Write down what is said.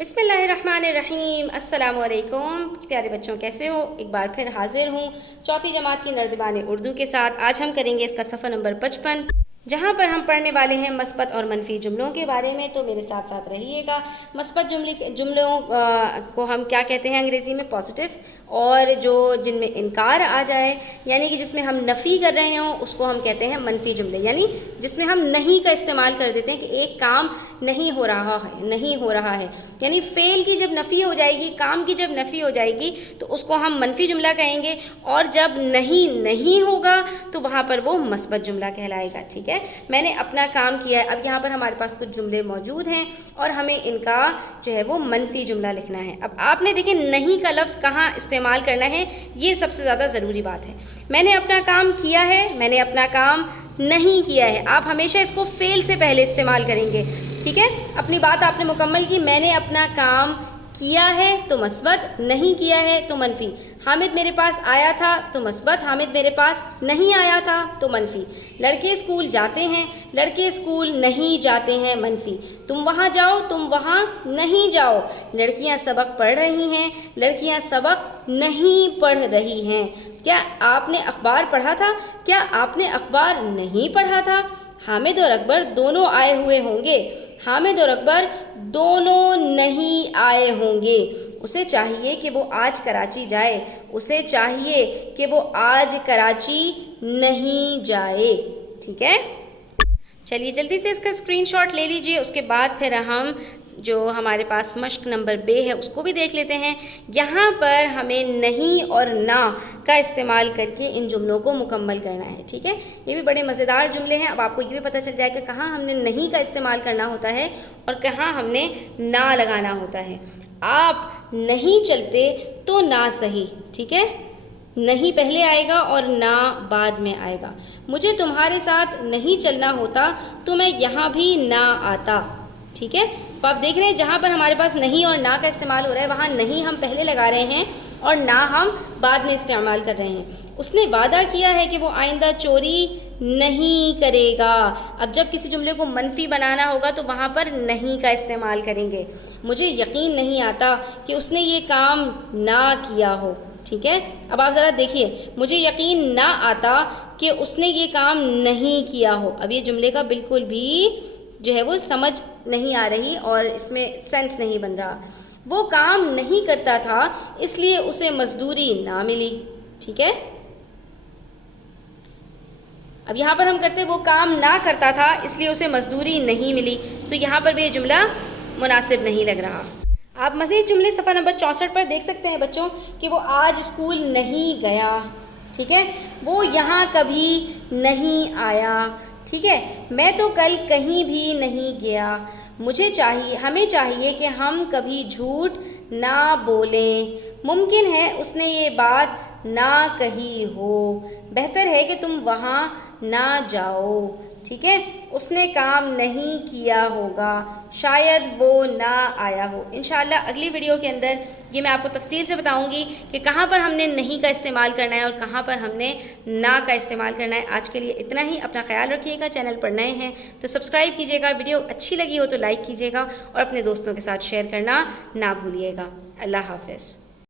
بسم اللہ الرحمن الرحیم۔ السلام علیکم پیارے بچوں، کیسے ہو؟ ایک بار پھر حاضر ہوں چوتھی جماعت کی نردبان اردو کے ساتھ۔ آج ہم کریں گے اس کا صفحہ نمبر 55، جہاں پر ہم پڑھنے والے ہیں مثبت اور منفی جملوں کے بارے میں، تو میرے ساتھ ساتھ رہیے گا۔ مثبت جملوں کو ہم کیا کہتے ہیں انگریزی میں؟ پازیٹیو، اور جن میں انکار آ جائے یعنی کہ جس میں ہم نفی کر رہے ہوں اس کو ہم کہتے ہیں منفی جملے، یعنی جس میں ہم نہیں کا استعمال کر دیتے ہیں کہ ایک کام نہیں ہو رہا ہے، یعنی فعل کی جب نفی ہو جائے گی، کام کی جب نفی ہو جائے گی تو اس کو ہم منفی جملہ کہیں گے، اور جب نہیں ہوگا تو وہاں پر وہ مثبت جملہ کہلائے گا۔ ٹھیک ہے، میں نے اپنا کام کیا ہے۔ اب یہاں پر ہمارے پاس کچھ جملے موجود ہیں اور ہمیں ان کا جو ہے وہ منفی جملہ لکھنا ہے۔ اب آپ نے دیکھیں نہیں کا لفظ کہاں استعمال کرنا ہے، یہ سب سے زیادہ ضروری بات ہے۔ میں نے اپنا کام کیا ہے، میں نے اپنا کام نہیں کیا ہے، آپ ہمیشہ اس کو فعل سے پہلے استعمال کریں گے۔ ٹھیک ہے، اپنی بات آپ نے مکمل کی۔ میں نے اپنا کام کیا ہے تو مثبت، نہیں کیا ہے تو منفی۔ حامد میرے پاس آیا تھا تو مثبت، حامد میرے پاس نہیں آیا تھا تو منفی۔ لڑکے اسکول جاتے ہیں، لڑکے اسکول نہیں جاتے ہیں، منفی۔ تم وہاں جاؤ، تم وہاں نہیں جاؤ۔ لڑکیاں سبق پڑھ رہی ہیں، لڑکیاں سبق نہیں پڑھ رہی ہیں۔ کیا آپ نے اخبار پڑھا تھا؟ کیا آپ نے اخبار نہیں پڑھا تھا؟ حامد اور اکبر دونوں آئے ہوئے ہوں گے، حامد اور اکبر دونوں نہیں آئے ہوں گے۔ اسے چاہیے کہ وہ آج کراچی جائے، اسے چاہیے کہ وہ آج کراچی نہیں جائے۔ ٹھیک ہے، چلیے جلدی سے اس کا اسکرین شاٹ لے لیجئے، اس کے بعد پھر ہم جو ہمارے پاس مشق نمبر بے ہے اس کو بھی دیکھ لیتے ہیں۔ یہاں پر ہمیں نہیں اور نہ کا استعمال کر کے ان جملوں کو مکمل کرنا ہے۔ ٹھیک ہے، یہ بھی بڑے مزیدار جملے ہیں۔ اب آپ کو یہ بھی پتہ چل جائے کہ کہاں ہم نے نہیں کا استعمال کرنا ہوتا ہے اور کہاں ہم نے نہ لگانا ہوتا ہے۔ آپ نہیں چلتے تو نہ صحیح، ٹھیک ہے، نہیں پہلے آئے گا اور نہ بعد میں آئے گا۔ مجھے تمہارے ساتھ نہیں چلنا ہوتا تو میں یہاں بھی نہ آتا۔ ٹھیک ہے، تو آپ دیکھ رہے ہیں جہاں پر ہمارے پاس نہیں اور نہ کا استعمال ہو رہا ہے وہاں نہیں ہم پہلے لگا رہے ہیں اور نہ ہم بعد میں استعمال کر رہے ہیں۔ اس نے وعدہ کیا ہے کہ وہ آئندہ چوری نہیں کرے گا۔ اب جب کسی جملے کو منفی بنانا ہوگا تو وہاں پر نہیں کا استعمال کریں گے۔ مجھے یقین نہیں آتا کہ اس نے یہ کام نہ کیا ہو۔ ٹھیک ہے، اب آپ ذرا دیکھیے، مجھے یقین نہ آتا کہ اس نے یہ کام نہیں کیا ہو۔ اب یہ جملے کا بالکل بھی جو ہے وہ سمجھ نہیں آ رہی اور اس میں سینس نہیں بن رہا۔ وہ کام نہیں کرتا تھا اس لیے اسے مزدوری نہ ملی۔ ٹھیک ہے، اب یہاں پر ہم کرتے وہ کام نہ کرتا تھا اس لیے اسے مزدوری نہیں ملی، تو یہاں پر بھی یہ جملہ مناسب نہیں لگ رہا۔ آپ مزید جملے صفحہ نمبر 64 پر دیکھ سکتے ہیں بچوں کہ وہ آج اسکول نہیں گیا۔ ٹھیک ہے، وہ یہاں کبھی نہیں آیا۔ ٹھیک ہے، میں تو کل کہیں بھی نہیں گیا۔ ہمیں چاہیے کہ ہم کبھی جھوٹ نہ بولیں۔ ممکن ہے اس نے یہ بات نہ کہی ہو۔ بہتر ہے کہ تم وہاں نہ جاؤ۔ ٹھیک ہے، اس نے کام نہیں کیا ہوگا، شاید وہ نہ آیا ہو۔ انشاءاللہ اگلی ویڈیو کے اندر یہ میں آپ کو تفصیل سے بتاؤں گی کہ کہاں پر ہم نے نہیں کا استعمال کرنا ہے اور کہاں پر ہم نے نہ کا استعمال کرنا ہے۔ آج کے لیے اتنا ہی، اپنا خیال رکھیے گا۔ چینل پر نئے ہیں تو سبسکرائب کیجیے گا، ویڈیو اچھی لگی ہو تو لائک کیجیے گا اور اپنے دوستوں کے ساتھ شیئر کرنا نہ بھولیے گا۔ اللہ حافظ۔